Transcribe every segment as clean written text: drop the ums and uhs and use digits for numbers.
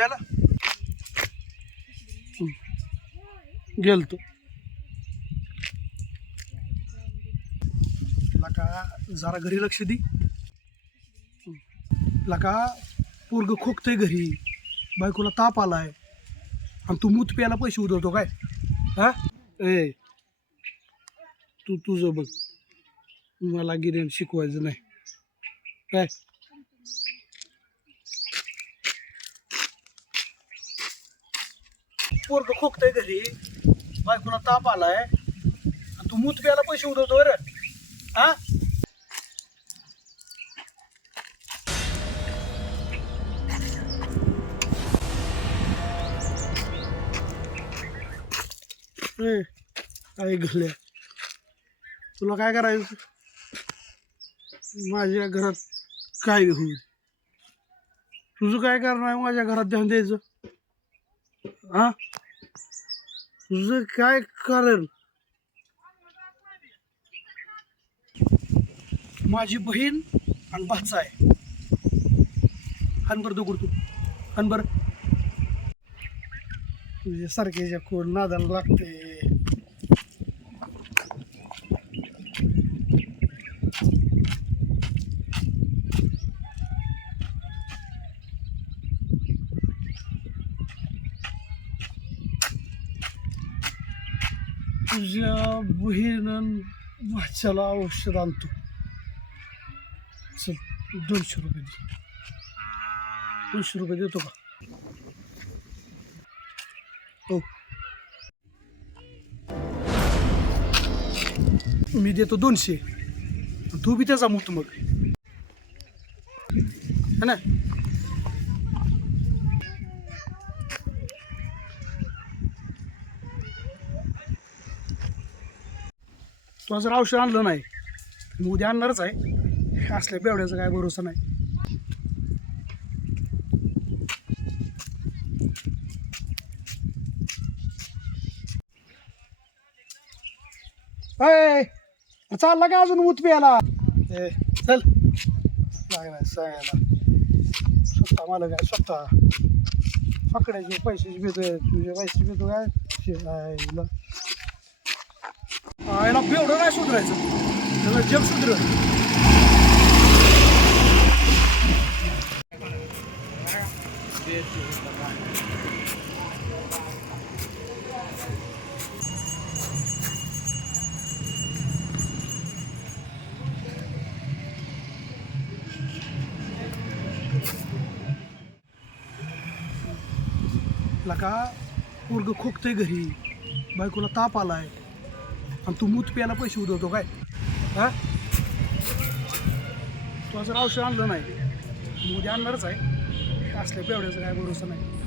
प्यायला गेलतो लका जरा घरी लक्ष दे लका पोरग खोकतंय घरी बायकोला ताप आलाय आणि तू मूत प्यायला पैसे उधळतो काय हा ए तू तुझं बघ मला गिऱ्हाईक शिकवायचं नाही काय पोरग खोकतंय घरी बायकोला ताप आलाय आणि तू मूत प्यायला पैसे उधळतो बरं हा काय घाल्या तुला काय करायचं माझ्या घरात काय होईल तुझं काय करणार माझ्या घरात ध्यान द्यायचं हा तुझं काय करेल माझी बहीण आणि भाचा आहे हनभर दगड तू हनभर तुझ्या सारख्याच्या कोण नादाला लागते तुझ्या बहीण भाच्याला औषध आणतो चल 200 रुपये दे 200 रुपये देतो का हो मी देतो 200 तू बी त्याचा मुक्त मग है ना तू जर औषध आणलं नाही मी उद्या आणणारच आहे असल्या बेवड्याचा काय भरोसा नाही अय चालला का अजून मूत प्यायला चल लागला सांगायला स्वतः मला काय स्वतः पकडायचे पैशाची भेटतोय तुझ्या पैसे भेटतो काय याला बेवडं नाही सुधरायचं त्याला जग सुधर लका पोरग खोकतंय घरी बायकोला ताप आलाय आणि तू मूत प्यायला पैसे उधळतो काय हा तू जर औषध आणलं नाही मी उद्या आणणारच आहे असल्या बेवड्याचा काय भरोसा नाही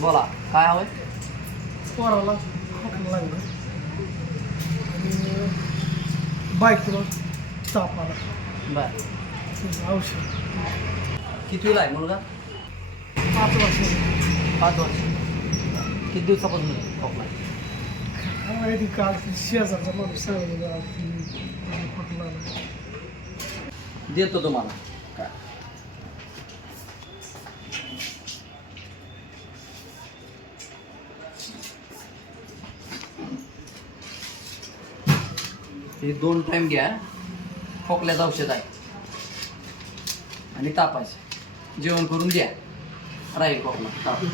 बोला काय हवंय पोराला खोकला लागलं आणि बायकोला ताप आला बर त्याचं औषध कितवीला आहे मुलगा 5 वर्ष 5 वर्ष किती दिवसापासून खोकला काय माहिती काल शेजारचा माणूस सांगितलं खोकला आला देतो तुम्हाला काय हे 2 टाइम घ्या खोकल्याचं औषध आहे आणि तापायचं जेवण करून द्या राहील खोकला ताप